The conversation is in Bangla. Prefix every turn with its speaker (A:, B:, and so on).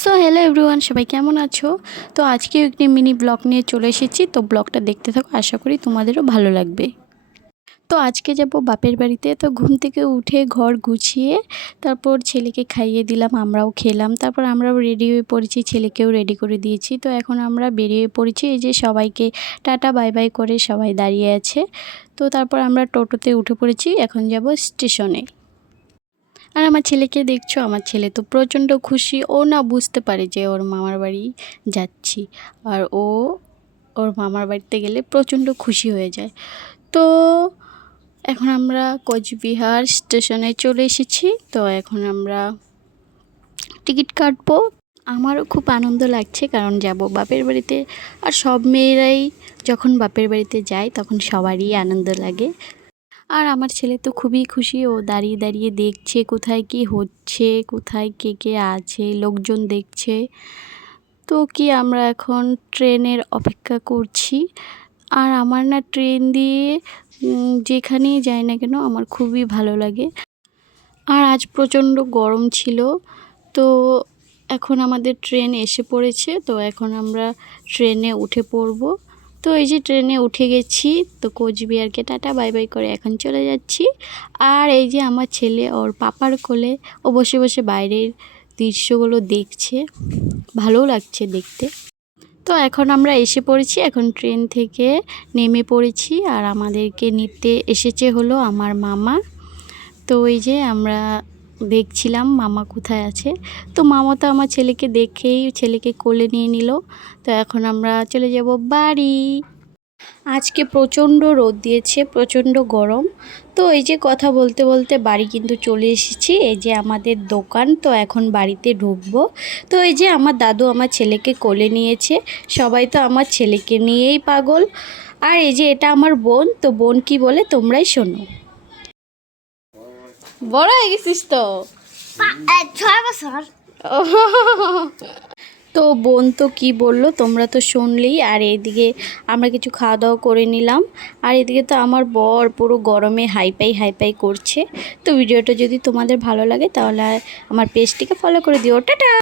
A: সো হ্যালো এভরিওয়ান সবাই কেমন আছো? তো আজকেও একটি মিনি ব্লগ নিয়ে চলে এসেছি। তো ব্লগটা দেখতে থাকো, আশা করি তোমাদেরও ভালো লাগবে। তো আজকে যাব বাপের বাড়িতে। তো ঘুম থেকে উঠে ঘর গুছিয়ে তারপর ছেলেকে খাইয়ে দিলাম, আমরাও খেলাম। তারপর আমরাও রেডি হয়ে পড়েছি, ছেলেকেও রেডি করে দিয়েছি। তো এখন আমরা বেরিয়ে পড়েছি, এই যে সবাইকে টাটা বাই বাই করে সবাই দাঁড়িয়ে আছে। তো তারপর আমরা টোটোতে উঠে পড়েছি, এখন যাব স্টেশনে আর আমার ছেলেকে দেখছ? আমার ছেলে তো প্রচণ্ড খুশি। ও না বুঝতে পারে যে ওর মামার বাড়ি যাচ্ছি। আর ও ওর মামার বাড়িতে গেলে প্রচণ্ড খুশি হয়ে যায়। তো এখন আমরা কোচবিহার স্টেশনে চলে এসেছি। তো এখন আমরা টিকিট কাটবো। আমারও খুব আনন্দ লাগছে কারণ যাব বাপের বাড়িতে। আর সব মেয়েরাই যখন বাপের বাড়িতে যায় তখন সবারই আনন্দ লাগে। আর আমার ছেলে তো খুবই খুশি। ও দাঁড়িয়ে দাঁড়িয়ে দেখছে কোথায় কি হচ্ছে, কোথায় কে কে আছে, লোকজন দেখছে। তো কি আমরা এখন ট্রেনের অপেক্ষা করছি। আর আমার না ট্রেন দিয়ে যেখানেই যাই না কেন আমার খুবই ভালো লাগে। আর আজ প্রচণ্ড গরম ছিল, তো এখন আমাদের ট্রেন এসে পড়েছে। তো এখন আমরা ট্রেনে উঠে পড়ব। তো এই যে ট্রেনে উঠে গেছি, তো কোচবিহারকে টাটা, বাই বাই করে এখন চলে যাচ্ছি। আর এই যে আমার ছেলে ওর পাপার কোলে, ও বসে বসে বাইরের দৃশ্যগুলো দেখছে, ভালোও লাগছে দেখতে। তো এখন আমরা এসে পড়েছি, এখন ট্রেন থেকে নেমে পড়েছি, আর আমাদেরকে নিতে এসেছে হলো আমার মামা। তো এই যে আমরা দেখছিলাম মামা কোথায় আছে। তো মামা তো আমার ছেলেকে দেখেই ছেলেকে কোলে নিয়ে নিল। তো এখন আমরা চলে যাব বাড়ি। আজকে প্রচণ্ড রোদ দিয়েছে, প্রচণ্ড গরম। তো এই যে কথা বলতে বলতে বাড়ি কিন্তু চলে এসেছি। এই যে আমাদের দোকান, তো এখন বাড়িতে ঢুকবো। তো এই যে আমার দাদু আমার ছেলেকে কোলে নিয়েছে। সবাই তো আমার ছেলেকে নিয়েই পাগল। আর এই যে এটা আমার বোন, তো বোন কি বলে তোমরাই শোনো। বড় হয়ে গেছিস তো?
B: ছয় বছর।
A: তো বোন তো কি বলল তোমরা তো শুনলেই। আর এদিকে আমরা কিছু খাওয়া দাওয়া করে নিলাম। আর এদিকে তো আমার বর পুরো গরমে হাইপাই হাইপাই করছে। তো ভিডিওটা যদি তোমাদের ভালো লাগে তাহলে আমার পেজটিকে ফলো করে দিও। টাটা!